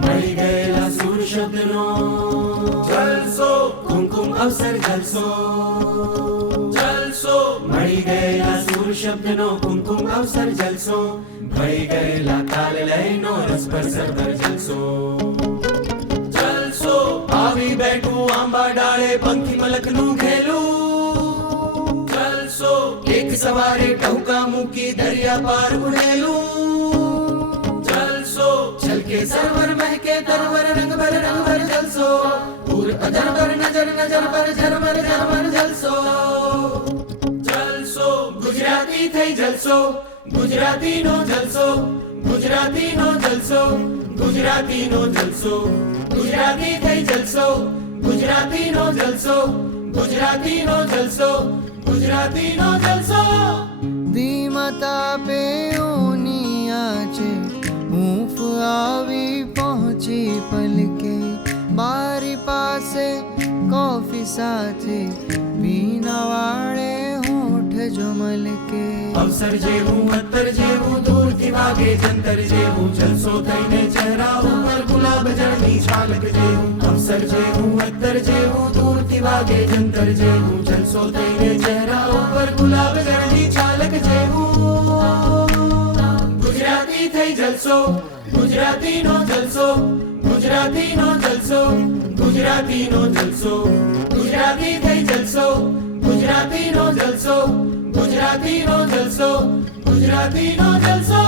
મળી ગયેલા સુર શબ્દનો જલસો, કુમકુમ અવસર જલસો, જલસો. મળી ગયેલા સુર શબ્દનો કુમકુમ અવસર જલસો, ભળી ગયેલા તાલ લયનો રસ પર સરભર જલસો, જલસો. આવી બેઠું આંબા ડાળે પંખી મલકનું ખેલું, જલસો. એક સવારે ટહુકા મૂકી દરિયા પાર ઉડેલું, છલકે સરવર મહેકે તરવર રંગ ભર જલસો, પૂર અજર પર નજર નજર પર ઝરમર ઝરમર જલસો, જલસો. ગુજરાતી થઈ જલસો, ગુજરાતીનો જલસો, ગુજરાતીનો જલસો, ગુજરાતીનો જલસો. ગુજરાતી થઈ જલસો, ગુજરાતીનો જલસો, ગુજરાતીનો જલસો, ગુજરાતીનો જલસો. ધીમા તાપે ऊनी आँचे हूँफ આવી પહોંચી પલકે, બારી પાસે કોફી સાથે ભીના વાળે હોઠ જો મલકે. અવસર જેવું અત્તર જેવું દૂરથી વાગે જંતર જેવું, જલસો થઈને ચહેરા ઉપર ગુલાબ જળની છાલક જેવું. અવસર જેવું અત્તર જેવું દૂરથી વાગે જંતર જેવું, જલસો થઈને ચહેરા ઉપર ગુલાબ જળની છાલક જેવું. ગુજરાતી થઈ જલસો, ગુજરાતીનો જલસો, ગુજરાતીનો જલસો, ગુજરાતીનો જલસો. ગુજરાતી થઈ જલસો, ગુજરાતીનો જલસો, ગુજરાતીનો જલસો, ગુજરાતીનો જલસો.